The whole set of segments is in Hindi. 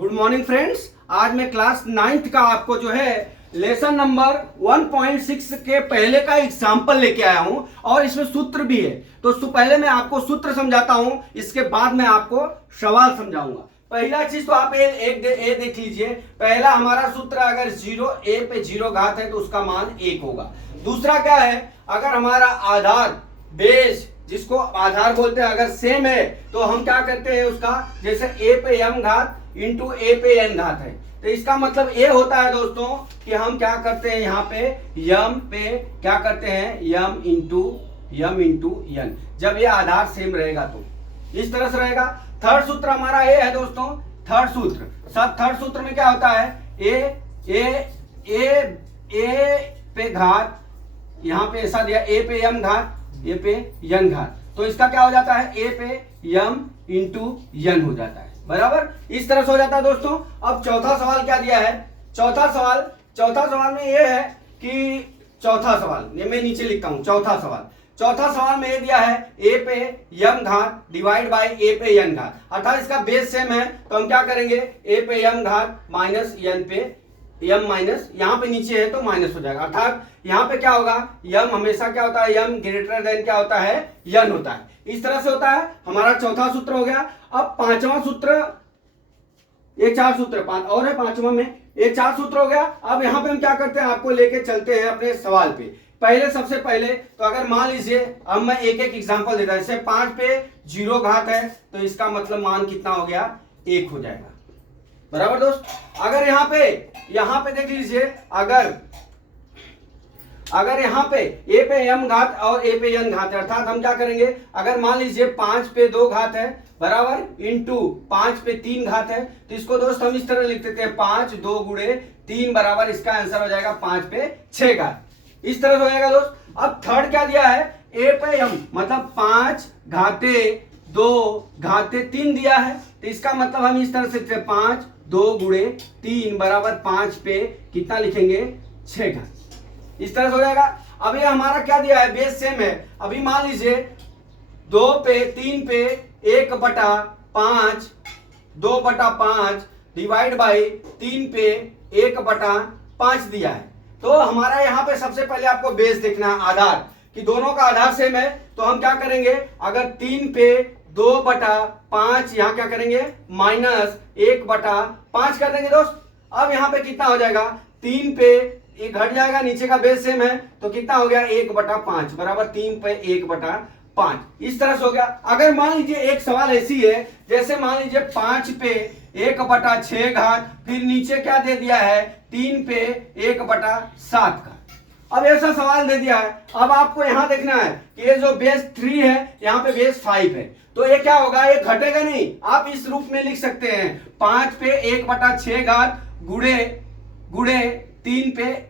Good morning friends. आज मैं क्लास 9th का आपको जो है लेसन नंबर 1.6 के पहले का एग्जाम्पल लेके आया हूं और इसमें सूत्र भी है। तो पहले मैं आपको सूत्र समझाता हूं, इसके बाद मैं आपको सवाल समझाऊंगा। पहला चीज तो आप ए देख लीजिए। पहला हमारा सूत्र, अगर 0 ए पे 0 घात है तो उसका मान 1 होगा। दूसरा क्या है, अगर हमारा आधार बेस जिसको आधार बोलते हैं अगर सेम है तो हम क्या करते हैं उसका, जैसे ए पे m घात इंटू ए पे n घात है, तो इसका मतलब ए होता है दोस्तों कि हम क्या करते हैं यहाँ पे यम पे क्या करते हैं यम इंटू n, जब ये आधार सेम रहेगा तो इस तरह से रहेगा। थर्ड सूत्र हमारा ए है दोस्तों। थर्ड सूत्र में क्या होता है, ए पे घात, यहाँ पे ऐसा दिया ए पे m घात ए पे n घात, तो इसका क्या हो जाता है ए पे m इंटू n हो जाता है, बराबर इस तरह से हो जाता है दोस्तों। अब चौथा सवाल क्या दिया है, चौथा सवाल में ये है कि चौथा सवाल ये मैं नीचे लिखता हूं। चौथा सवाल में ये दिया है ए पे m घात डिवाइड बाय ए पे n घात, अर्थात इसका बेस सेम है तो हम क्या करेंगे ए पे m घात माइनस n पे m माइनस, यहाँ पे नीचे है तो माइनस हो जाएगा, अर्थात यहाँ पे क्या होगा m हमेशा क्या होता है m ग्रेटर देन क्या होता है n होता है। इस तरह से होता है। हमारा चौथा सूत्र हो गया। अब पांचवा सूत्र, ये 4 सूत्र, 5 और है पांचवा में, ये 4 सूत्र हो गया। अब यहाँ पे हम क्या करते हैं, आपको लेके चलते हैं अपने सवाल पे। सबसे पहले तो अगर मान लीजिए, अब मैं एक एग्जांपल देता हूं, जैसे 5 पे 0 घात है तो इसका मतलब मान कितना हो गया 1 हो जाएगा, बराबर दोस्त। अगर यहाँ पे देख लीजिए, अगर यहाँ पे ए पे m घात और ए पे n घात है, अर्थात हम क्या करेंगे, अगर मान लीजिए 5 पे 2 घात है बराबर इंटू 5 पे 3 घात है, तो इसको दोस्त हम इस तरह लिख देते हैं 5 2 गुणे 3 बराबर, इसका आंसर हो जाएगा 5 पे 6 घात, इस तरह से हो जाएगा दोस्त। अब थर्ड क्या दिया है, ए पे m मतलब 5 घाते 2 घाते 3 दिया है, तो इसका मतलब हम इस तरह से 5 2 गुणे 3 बराबर 5 पे कितना लिखेंगे 6 घात, इस तरह से हो जाएगा। अब ये हमारा क्या दिया है, बेस सेम है। अभी मान लीजिए 2 पे 3 पे 1/5 डिवाइड बाई 3 पे 1/5 दिया है, तो हमारा यहाँ पे सबसे पहले आपको बेस देखना है, आधार कि दोनों का आधार सेम है, तो हम क्या करेंगे, अगर 3 पे 2/5 यहाँ क्या करेंगे माइनस 1/5 कर देंगे दोस्त। अब यहाँ पे कितना हो जाएगा, 3 पे ये घट जाएगा, नीचे का बेस सेम है तो कितना हो गया 1/5 बराबर 3 पे 1/5, इस तरह से हो गया। अगर मान लीजिए एक सवाल ऐसी है, जैसे मान लीजिए 5 पे 1/6 घात, फिर नीचे क्या दे दिया है 3 पे 1/7 का, अब ऐसा सवाल दे दिया है। अब आपको यहां देखना है कि ये जो बेस 3 है यहाँ पे बेस 5 है, तो ये क्या होगा, ये घटेगा नहीं। आप इस रूप में लिख सकते हैं 5 पे 1/6 घात गुणे 3 पे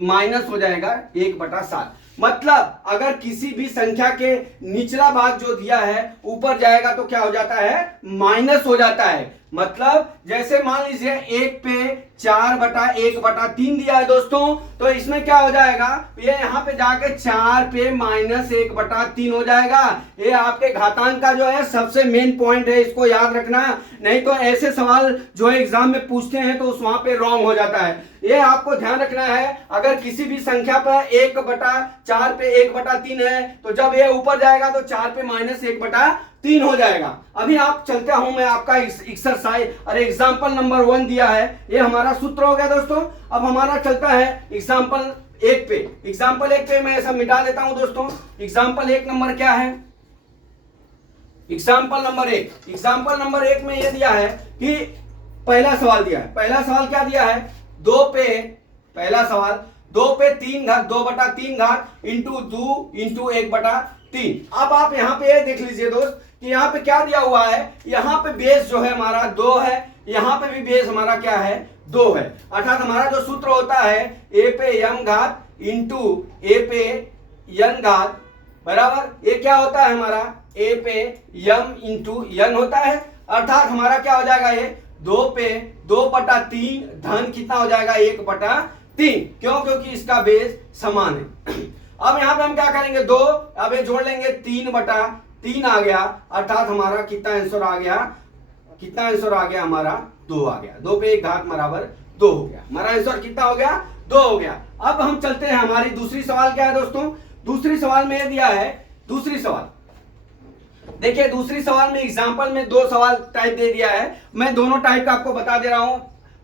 माइनस हो जाएगा 1/7, मतलब अगर किसी भी संख्या के निचला भाग जो दिया है ऊपर जाएगा तो क्या हो जाता है माइनस हो जाता है। मतलब जैसे मान लीजिए 1 पे 4/1/3 दिया है दोस्तों, तो इसमें क्या हो जाएगा, ये यहाँ पे जाके 4 पे माइनस 1/3 हो जाएगा। ये आपके घातांक का जो है सबसे मेन पॉइंट है, इसको याद रखना, नहीं तो ऐसे सवाल जो है एग्जाम में पूछते हैं तो वहां पे रॉन्ग हो जाता है। ये आपको ध्यान रखना है, अगर किसी भी संख्या पर 1/4 पे 1/3 है तो जब ये ऊपर जाएगा तो 4 पे माइनस 1/3 हो जाएगा। अभी आप चलते हूं मैं आपका एक्सरसाइज, अरे एग्जाम्पल नंबर 1 दिया है, ये हमारा सूत्र हो गया दोस्तों। अब हमारा चलता है एग्जाम्पल 1 पे। एग्जाम्पल 1 पे मैं ऐसा मिटा देता हूं दोस्तों। एग्जाम्पल 1 नंबर क्या है, एग्जाम्पल नंबर 1 में ये दिया है कि पहला सवाल दिया है। पहला सवाल क्या दिया है, 2 पे 3 घात 2/3 घात इंटू 2 इंटू 1/3। अब आप यहाँ पे देख लीजिए दोस्त कि यहाँ पे क्या दिया हुआ है, यहाँ पे बेस जो है हमारा 2 है, यहाँ पे भी बेस हमारा क्या है 2 है, अर्थात हमारा जो सूत्र होता है ए पे m घात इंटू ए पे n घात बराबर, ये क्या होता है हमारा ए पे m इंटू n होता है, अर्थात हमारा क्या हो जाएगा ये 2 पे 2/3 धन कितना हो जाएगा 1/3, क्यों, क्योंकि इसका बेस समान है। अब यहाँ पे हम क्या करेंगे 2, अब ये जोड़ लेंगे 3/3 आ गया, अर्थात हमारा कितना आंसर आ गया हमारा 2 आ गया। 2 पे 1 घात बराबर 2 हो गया। हमारा आंसर कितना हो गया? 2 हो गया। अब हम चलते हैं, हमारी दूसरी सवाल क्या है दोस्तों? दूसरी सवाल में यह दिया है, दूसरी सवाल देखिए, दूसरी सवाल में एग्जाम्पल में 2 सवाल टाइप दे दिया है। मैं दोनों टाइप का आपको बता दे रहा हूं,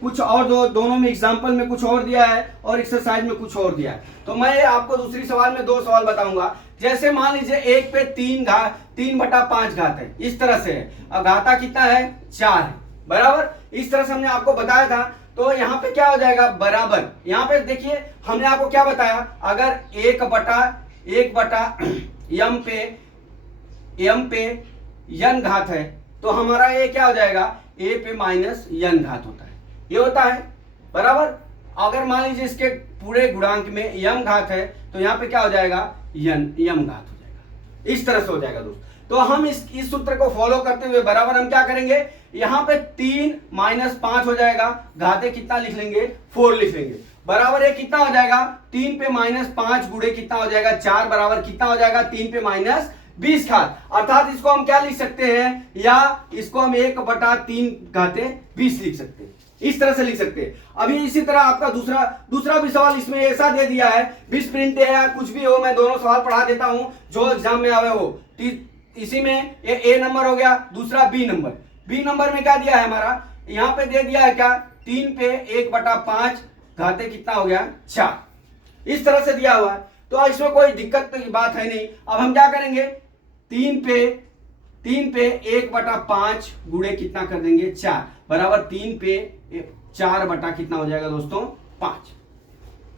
कुछ और दोनों में एग्जाम्पल में कुछ और दिया है और एक्सरसाइज में कुछ और दिया है। तो मैं आपको दूसरी सवाल में 2 सवाल बताऊंगा। जैसे मान लीजिए 1 पे 3/5 घात है, इस तरह से है। अब घाता कितना है? 4 है, बराबर। इस तरह से हमने आपको बताया था। तो यहाँ पे क्या हो जाएगा? बराबर। यहाँ पे देखिए हमने आपको क्या बताया, अगर 1/1 m पे n घात है तो हमारा ये क्या हो जाएगा? a पे माइनस n घात होता है, ये होता है, बराबर। अगर मान लीजिए इसके पूरे गुणांक में m घात है तो यहाँ पे क्या हो जाएगा? m घात हो जाएगा। इस तरह से हो जाएगा दोस्त। तो हम इस सूत्र को फॉलो करते हुए बराबर हम क्या करेंगे, यहाँ पे 3 - 5 हो जाएगा, घाते कितना लिख लेंगे? 4 लिख लेंगे, बराबर। ये कितना हो जाएगा? 3 पे -5 गुणे कितना हो जाएगा? 4, बराबर कितना हो जाएगा? 3 पे -20 घात। अर्थात इसको हम क्या लिख सकते हैं, या इसको हम 1/3 घाते 20 लिख सकते हैं, इस तरह से लिख सकते हैं। अभी इसी तरह आपका दूसरा भी सवाल इसमें ऐसा दे दिया है, 20 प्रिंट है या कुछ भी हो, मैं दोनों सवाल पढ़ा देता हूं जो एग्जाम में आवे हो। इसी में ये ए नंबर हो गया, दूसरा बी नंबर में क्या दिया है हमारा? यहाँ पे दे दिया है क्या? 3 पे 1/5 घाते कितना हो गया? 4, इस तरह से दिया हुआ है। तो इसमें कोई दिक्कत की बात है नहीं। अब हम क्या करेंगे, 3 पे 1/5 गुणे कितना कर देंगे? 4, बराबर 3 पे 4 बटा कितना हो जाएगा दोस्तों? 5।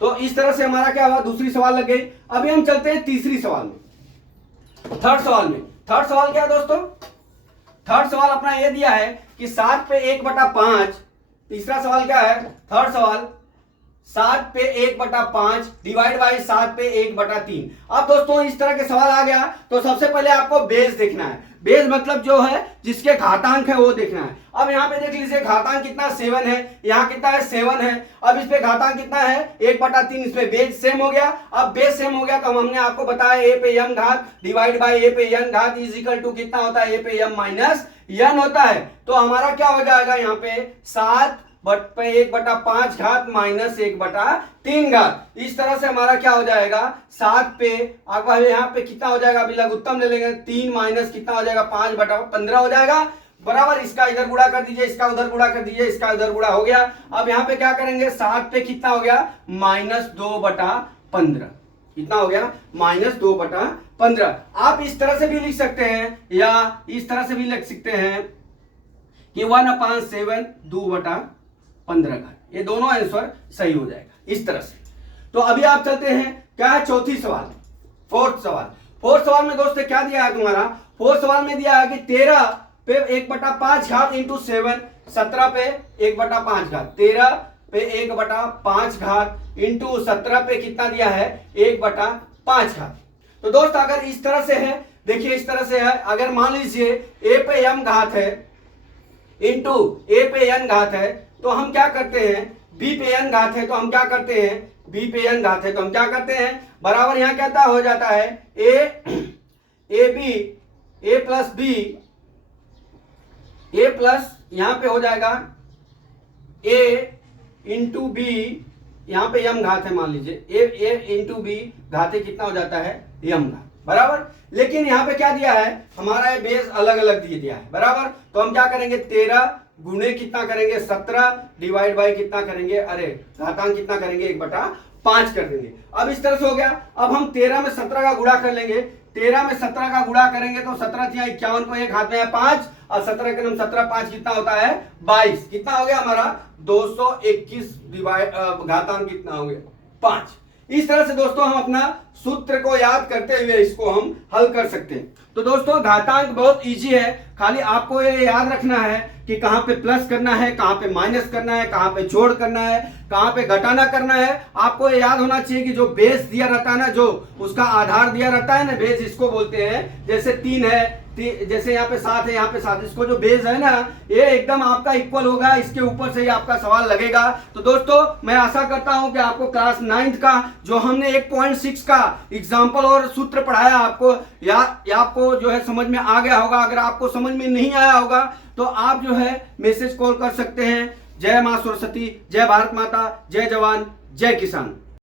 तो इस तरह से हमारा क्या हुआ? दूसरी सवाल लग गई। अभी हम चलते हैं तीसरी सवाल में, थर्ड सवाल क्या है दोस्तों? थर्ड सवाल अपना ये दिया है कि 7 पे 1/5। तीसरा सवाल क्या है? थर्ड सवाल 7 पे 1/5 डिवाइड बाई 7 पे 1/3। अब दोस्तों इस तरह के सवाल आ गया तो सबसे पहले आपको बेस देखना है। बेस मतलब जो है जिसके घातांक है वो देखना है। अब यहाँ पे देख लीजिए घातांक कितना? 7 है, यहाँ कितना है? 7 है। अब इस पे घातांक कितना है? 1/3। इस पे बेस सेम हो गया। अब बेस सेम हो गया तो हमने आपको बताया a पे m घात डिवाइड बाई a पे n घात इज इक्वल टू कितना होता है? a पे m माइनस n होता है। तो हमारा क्या हो जाएगा यहाँ पे? 7 पे 1/5 घात माइनस 1/3 घात। इस तरह से हमारा क्या हो जाएगा? 7 पे अब यहाँ पे कितना हो जाएगा? अभी लघुत्तम ले लेंगे, 3 माइनस कितना हो जाएगा? 5/15 हो जाएगा, बराबर। इसका इधर गुणा कर दीजिए, इसका उधर गुणा कर दीजिए, इसका उधर गुणा हो गया। अब यहाँ पे क्या करेंगे? 7 पे कितना हो गया? -2/15। कितना हो गया? -2/15। आप इस तरह से भी लिख सकते हैं या इस तरह से भी लिख सकते हैं कि 1/7 2/15 घात। ये दोनों आंसर सही हो जाएगा इस तरह से। तो अभी आप चलते हैं, क्या है? चौथी सवाल, फोर्थ सवाल में दोस्तों क्या दिया है तुम्हारा? फोर्थ सवाल में दिया है कि 13 पे 1/5 घात इंटू 7, 17 पे 1/5 घात, 13 पे 1/5 घात इंटू 17 पे कितना दिया है? 1/5 घात। तो दोस्त अगर इस तरह से है, देखिए इस तरह से है, अगर मान लीजिए a पे m घात है इंटू a पे n घात है तो हम क्या करते हैं? b पे n घात है तो हम क्या करते हैं? b पे n घात है तो हम क्या करते हैं? बराबर यहाँ क्या हो जाता है? a plus b, a plus यहाँ पे हो जाएगा a इंटू b, यहाँ पे m घात है, मान लीजिए a इंटू b घाते कितना हो जाता है? m घात, बराबर। लेकिन यहाँ पे क्या दिया है? हमारा ये बेस अलग अलग दिया है, बराबर। तो हम क्या करेंगे? 13 गुणे कितना करेंगे? 17 डिवाइड बाई कितना करेंगे? अरे घातांक कितना करेंगे? 1/5 कर देंगे। अब इस तरह से हो गया। अब हम 13 में 17 का गुणा कर लेंगे। 13 में 17 का गुणा करेंगे तो 17 × 51 को एक हाथ में है 5 और 17 के 17 5 कितना होता है? 22। कितना हो गया हमारा? 221 डिवाइड घातांक कितना हो गया? 5। इस तरह से दोस्तों हम अपना सूत्र को याद करते हुए इसको हम हल कर सकते हैं। तो दोस्तों घातांक बहुत इजी है, खाली आपको ये याद रखना है कि कहां पे प्लस करना है, कहां पे माइनस करना है, कहां पे जोड़ करना है, कहां पे घटाना करना है। आपको ये याद होना चाहिए कि जो बेस दिया रहता है ना, जो उसका आधार दिया रहता है ना, बेस इसको बोलते हैं। जैसे 3 है, जैसे यहाँ पे 7 है, यहाँ पे 7, इसको जो बेस है ना ये एकदम आपका इक्वल होगा, इसके ऊपर से ही आपका सवाल लगेगा। तो दोस्तों मैं आशा करता हूं कि आपको क्लास 9th का जो हमने 1.6 का एग्जाम्पल और सूत्र पढ़ाया आपको या आपको जो है समझ में आ गया होगा। अगर आपको समझ में नहीं आया होगा तो आप जो है मैसेज कॉल कर सकते हैं। जय मां सरस्वती, जय भारत माता, जय जवान, जय किसान।